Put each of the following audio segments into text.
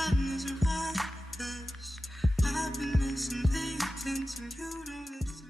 gotten isn't right like this. I've been missing paying attention, you don't listen.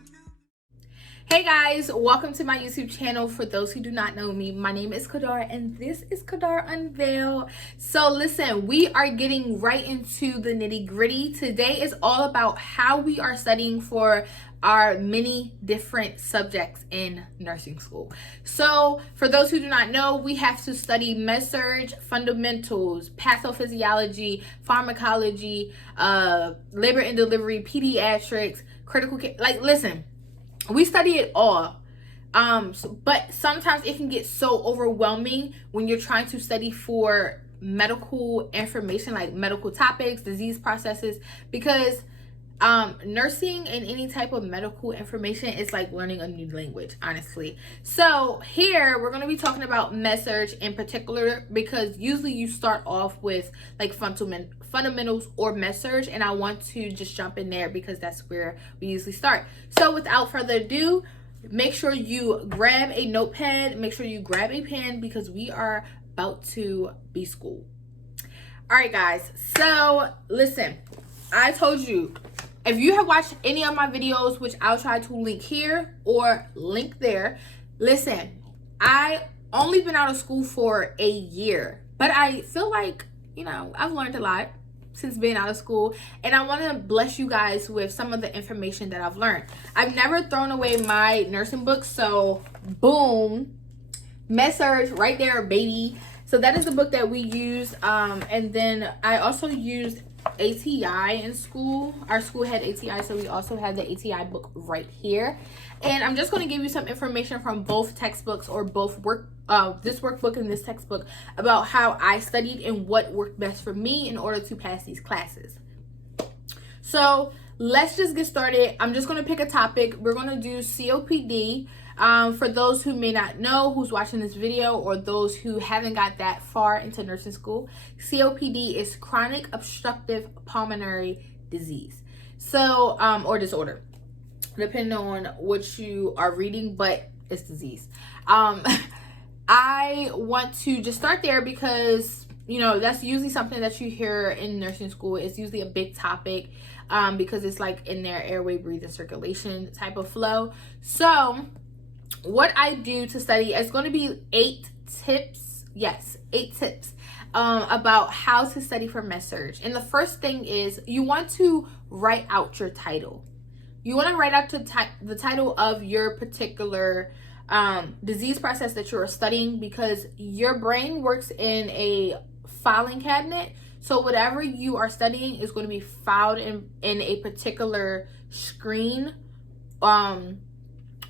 Hey guys, welcome to my YouTube channel. For those who do not know me, my name is Khidr and this is Ki-Dar Unveiled. So listen, we are getting right into the nitty-gritty. Today is all about how we are studying for our many different subjects in nursing school. So for those who do not know, we have to study med-surg, fundamentals, pathophysiology, pharmacology, labor and delivery, pediatrics, critical care. Like, listen, we study it all, but sometimes it can get so overwhelming when you're trying to study for medical information, like medical topics, disease processes, because nursing and any type of medical information is like learning a new language, honestly. So here we're going to be talking about med-surg in particular, because usually you start off with like fundamentals or med-surg, and I want to just jump in there because that's where we usually start. So without further ado, make sure you grab a notepad, make sure you grab a pen, because we are about to be schooled. All right guys, so listen, I told you, if you have watched any of my videos, which I'll try to link here or link there, listen, I only been out of school for a year, but I feel like, you know, I've learned a lot since being out of school, and I want to bless you guys with some of the information that I've learned. I've never thrown away my nursing books, so boom, med-surg right there, baby. So that is the book that we used, and then I also used ATI in school. Our school had ATI, so we also had the ATI book right here. And I'm just going to give you some information from both textbooks, or both this workbook and this textbook, about how I studied and what worked best for me in order to pass these classes. So let's just get started. I'm just going to pick a topic. We're going to do COPD. For those who may not know, who's watching this video, or those who haven't got that far into nursing school, COPD is chronic obstructive pulmonary disease. So, or disorder, depending on what you are reading, but it's disease. I want to just start there because, you know, that's usually something that you hear in nursing school. It's usually a big topic, because it's like in their airway, breathing, circulation type of flow. So what I do to study is going to be 8 tips. Yes, 8 tips about how to study for med-surg. And the first thing is you want to write out your title. You want to write out the title of your particular disease process that you're studying, because your brain works in a filing cabinet. So whatever you are studying is going to be filed in a particular screen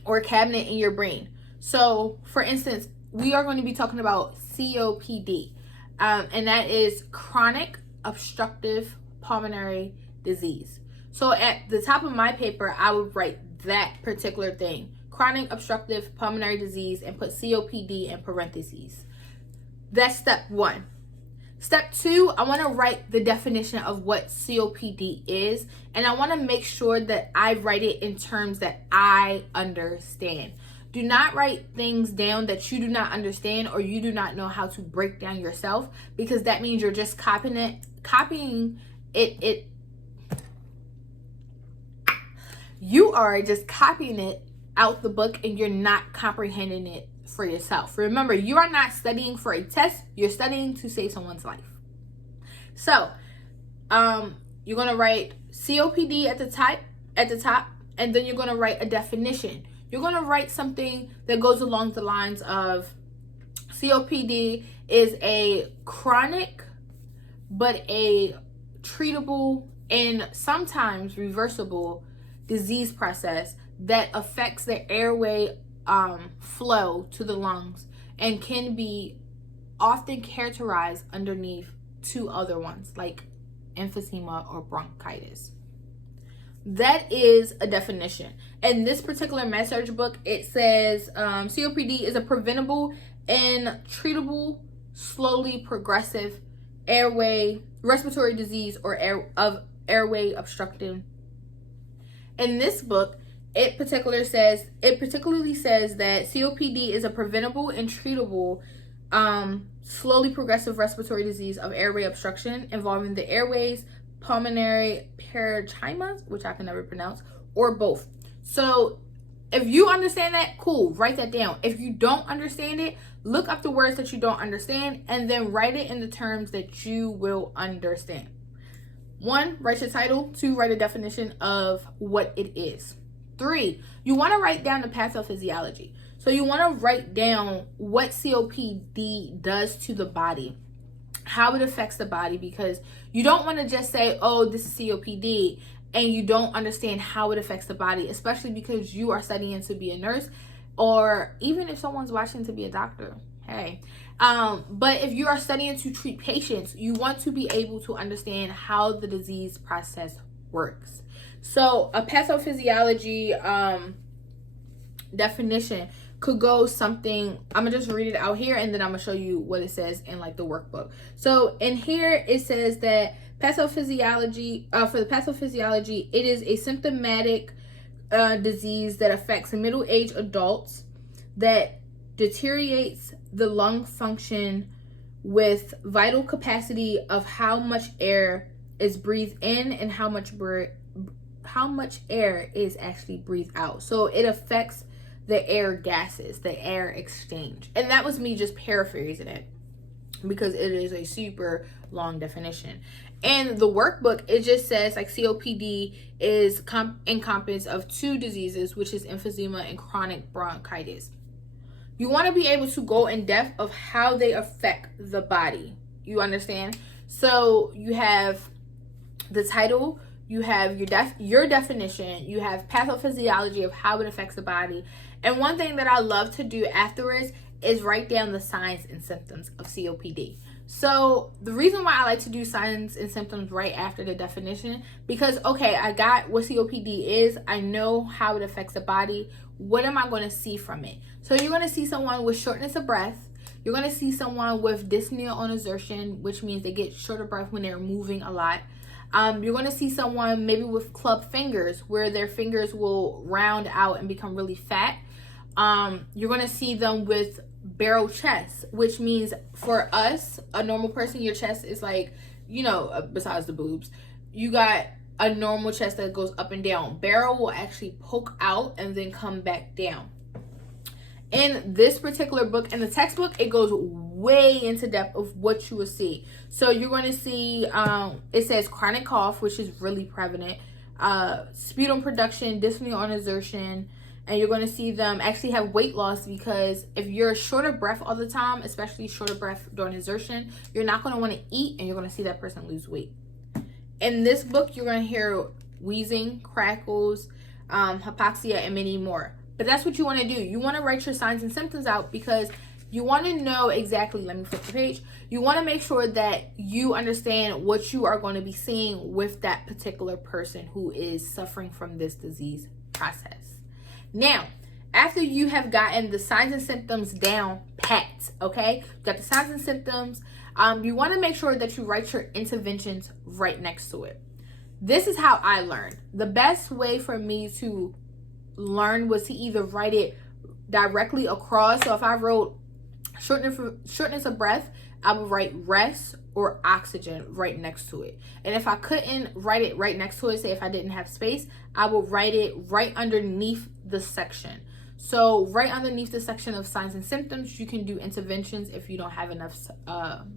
or cabinet in your brain. So for instance, we are going to be talking about COPD, and that is chronic obstructive pulmonary disease. So at the top of my paper, I would write that particular thing, chronic obstructive pulmonary disease, and put COPD in parentheses. That's step 1. Step 2, I want to write the definition of what COPD is, and I want to make sure that I write it in terms that I understand. Do not write things down that you do not understand or you do not know how to break down yourself, because that means you're just copying it. You are just copying it out the book, and you're not comprehending it for yourself. Remember, you are not studying for a test. You're studying to save someone's life. So, you're going to write COPD at the top, and then you're going to write a definition. You're going to write something that goes along the lines of COPD is a chronic but a treatable and sometimes reversible disease process that affects the airway flow to the lungs, and can be often characterized underneath 2 other ones like emphysema or bronchitis. That is a definition. In this particular med-surg book, it says COPD is a preventable and treatable, slowly progressive respiratory disease or airway obstruction. In this book, it particularly says that COPD is a preventable and treatable slowly progressive respiratory disease of airway obstruction involving the airways, pulmonary parenchyma, which I can never pronounce, or both. So if you understand that, cool, write that down. If you don't understand it, look up the words that you don't understand and then write it in the terms that you will understand. 1, write your title. 2, write a definition of what it is. 3, you want to write down the pathophysiology. So you want to write down what COPD does to the body, how it affects the body, because you don't want to just say, oh, this is COPD, and you don't understand how it affects the body, especially because you are studying to be a nurse, or even if someone's watching to be a doctor. Hey, but if you are studying to treat patients, you want to be able to understand how the disease process works. So a pathophysiology definition could go something, I'm gonna just read it out here and then I'm gonna show you what it says in like the workbook. So in here it says that pathophysiology, for the pathophysiology, it is a symptomatic disease that affects middle-aged adults that deteriorates the lung function with vital capacity of how much air is breathed in and how much air is actually breathed out. So it affects the air gases, the air exchange. And that was me just paraphrasing it because it is a super long definition. And the workbook, it just says like COPD is encompassed of 2 diseases, which is emphysema and chronic bronchitis. You want to be able to go in depth of how they affect the body. You understand? So you have the title, you have your definition, you have pathophysiology of how it affects the body. And one thing that I love to do afterwards is write down the signs and symptoms of COPD. So the reason why I like to do signs and symptoms right after the definition, because okay, I got what COPD is, I know how it affects the body. What am I going to see from it? So you're going to see someone with shortness of breath. You're going to see someone with dyspnea on exertion, which means they get short of breath when they're moving a lot. You're going to see someone maybe with club fingers, where their fingers will round out and become really fat. You're going to see them with barrel chest, which means for us, a normal person, your chest is like, you know, besides the boobs, you got a normal chest that goes up and down. Barrel will actually poke out and then come back down. In this particular book, in the textbook, it goes way into depth of what you will see. So you're going to see, it says chronic cough, which is really prevalent, sputum production, dyspnea on exertion, and you're going to see them actually have weight loss, because if you're short of breath all the time, especially short of breath during exertion, you're not going to want to eat, and you're going to see that person lose weight. In this book, you're going to hear wheezing, crackles, hypoxia, and many more. But that's what you want to do. You want to write your signs and symptoms out because you want to know exactly, let me flip the page. You want to make sure that you understand what you are going to be seeing with that particular person who is suffering from this disease process. Now, after you have gotten the signs and symptoms down pat, okay? You got the signs and symptoms. You want to make sure that you write your interventions right next to it. This is how I learned. The best way for me to learn was to either write it directly across. So if I wrote shortness of breath, I would write rest or oxygen right next to it. And if I couldn't write it right next to it, say if I didn't have space, I would write it right underneath the section. So right underneath the section of signs and symptoms, you can do interventions if you don't have enough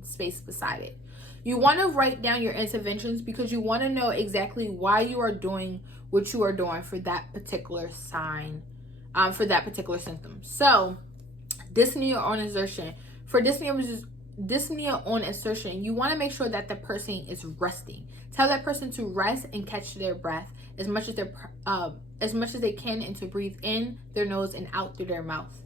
space beside it. You want to write down your interventions because you want to know exactly why you are doing what you are doing for that particular sign, for that particular symptom. So dyspnea on exertion. For dyspnea on exertion, you want to make sure that the person is resting. Tell that person to rest and catch their breath as much as they can, and to breathe in their nose and out through their mouth.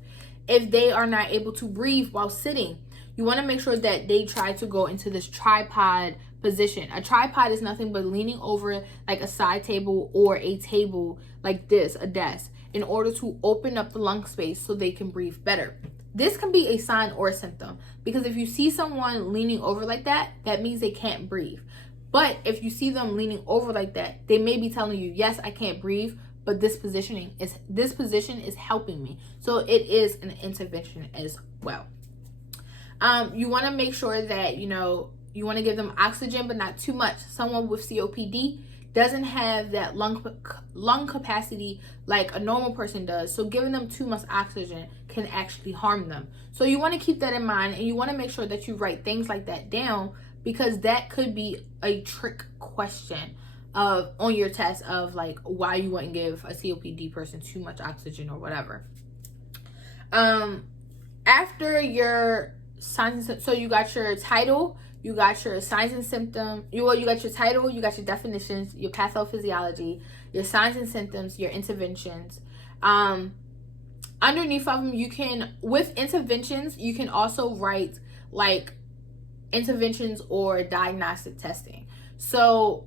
If they are not able to breathe while sitting, you want to make sure that they try to go into this tripod position. A tripod is nothing but leaning over like a side table or a table like this, a desk, in order to open up the lung space so they can breathe better. This can be a sign or a symptom, because if you see someone leaning over like that, that means they can't breathe. But if you see them leaning over like that, they may be telling you, yes, I can't breathe, but this position is helping me. So it is an intervention as well. You want to make sure that, you want to give them oxygen, but not too much. Someone with COPD doesn't have that lung capacity like a normal person does. So giving them too much oxygen can actually harm them. So you want to keep that in mind, and you want to make sure that you write things like that down, because that could be a trick question on your test of like why you wouldn't give a COPD person too much oxygen or whatever. After your signs and so you got your title, you got your signs and symptoms, you got your title, you got your definitions, your pathophysiology, your signs and symptoms, your interventions. Underneath of them, you can, with interventions, you can also write like interventions or diagnostic testing. So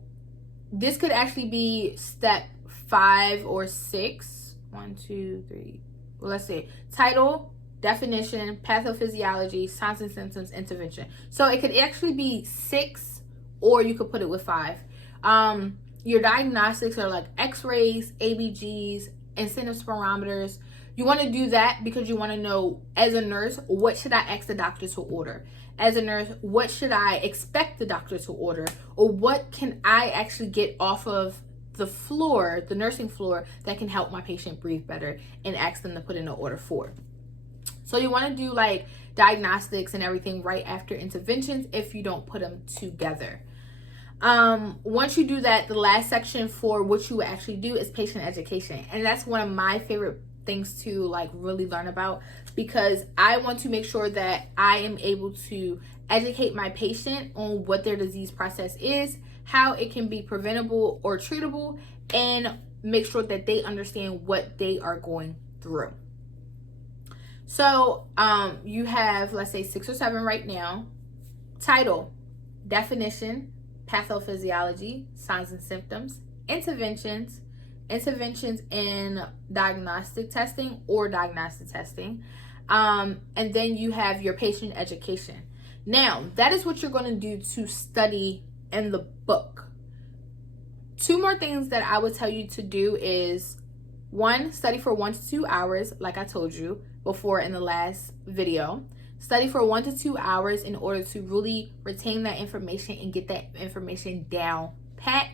this could actually be step 5 or 6. 1, 2, 3. Well, let's see. Title, definition, pathophysiology, signs and symptoms, intervention. So it could actually be 6, or you could put it with 5. Your diagnostics are like x-rays, ABGs, incentive spirometers. You want to do that because you want to know, as a nurse, what should I ask the doctor to order? As a nurse, what should I expect the doctor to order? Or what can I actually get off of the floor, the nursing floor, that can help my patient breathe better, and ask them to put in an order for? So you want to do like diagnostics and everything right after interventions if you don't put them together. Once you do that, the last section for what you actually do is patient education. And that's one of my favorite things to like really learn about, because I want to make sure that I am able to educate my patient on what their disease process is, how it can be preventable or treatable, and make sure that they understand what they are going through. So you have, let's say, 6 or 7 right now. Title, definition, pathophysiology, signs and symptoms, interventions in diagnostic testing or diagnostic testing, and then you have your patient education. Now, that is what you're going to do to study in the book. 2 more things that I would tell you to do is, 1, study for 1 to 2 hours, like I told you before in the last video. Study for 1 to 2 hours in order to really retain that information and get that information down pat.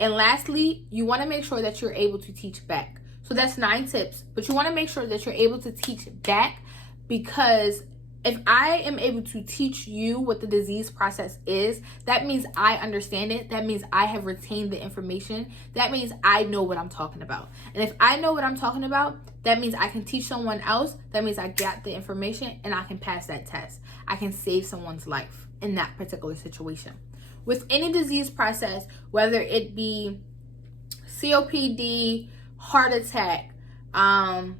And lastly, you want to make sure that you're able to teach back. So that's 9 tips, but you want to make sure that you're able to teach back, because if I am able to teach you what the disease process is, that means I understand it. That means I have retained the information. That means I know what I'm talking about. And if I know what I'm talking about, that means I can teach someone else. That means I got the information and I can pass that test. I can save someone's life in that particular situation. With any disease process, whether it be COPD, heart attack, I'm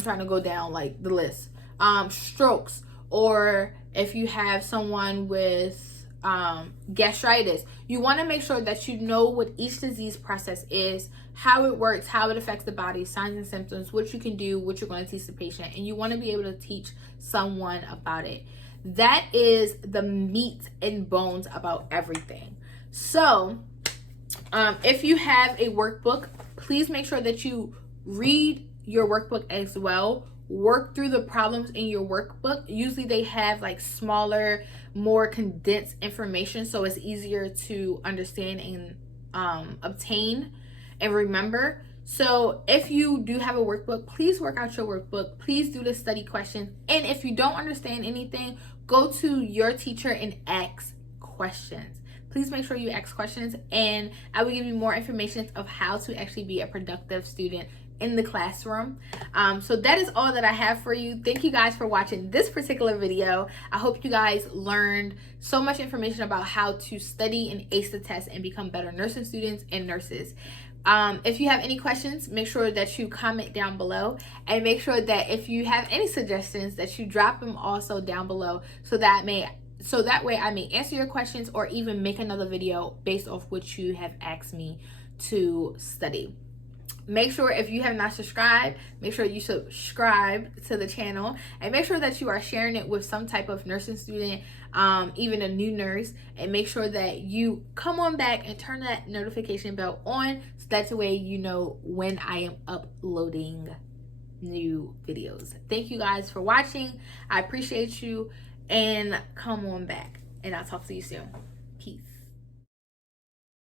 trying to go down like the list, strokes, or if you have someone with gastritis, you want to make sure that you know what each disease process is, how it works, how it affects the body, signs and symptoms, what you can do, what you're going to teach the patient, and you want to be able to teach someone about it. That is the meat and bones about everything. So if you have a workbook, please make sure that you read your workbook as well. Work through the problems in your workbook. Usually they have like smaller, more condensed information, so it's easier to understand and obtain and remember. So if you do have a workbook, please work out your workbook. Please do the study questions. And if you don't understand anything, go to your teacher and ask questions. Please make sure you ask questions, and I will give you more information of how to actually be a productive student in the classroom. So that is all that I have for you. Thank you guys for watching this particular video. I hope you guys learned so much information about how to study and ace the test and become better nursing students and nurses. If you have any questions, make sure that you comment down below, and make sure that if you have any suggestions that you drop them also down below, so that way I may answer your questions or even make another video based off what you have asked me to study. Make sure, if you have not subscribed, make sure you subscribe to the channel, and make sure that you are sharing it with some type of nursing student, even a new nurse, and make sure that you come on back and turn that notification bell on, so that's the way you know when I am uploading new videos. Thank you guys for watching. I appreciate you, and come on back, and I'll talk to you soon. Peace.